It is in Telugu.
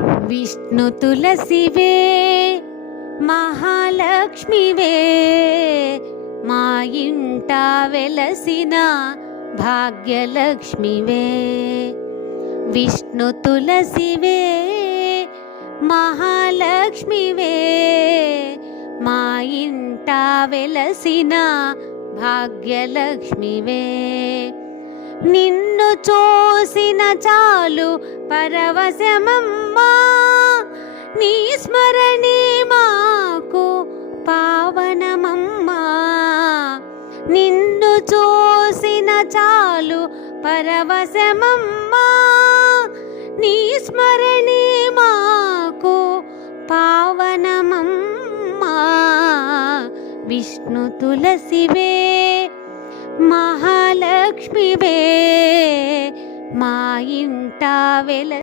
విష్ణు తులసివే మహాలక్ష్మివే మా ఇంట వెలసిన భాగ్యలక్ష్మివే. విష్ణు తులసివే మహాలక్ష్మివే మా ఇంట వెలసిన భాగ్యలక్ష్మివే. నిన్ను చూసిన చాలు పరవశమమ్మా, నీ స్మరణే మాకు పావనమమ్మా. నిన్ను చూసిన చాలు పరవశమమ్మా, నీ స్మరణే మాకు పావనమమ్మా. విష్ణు తులసివే మహాలక్ష్మివే మా ఇంట వెల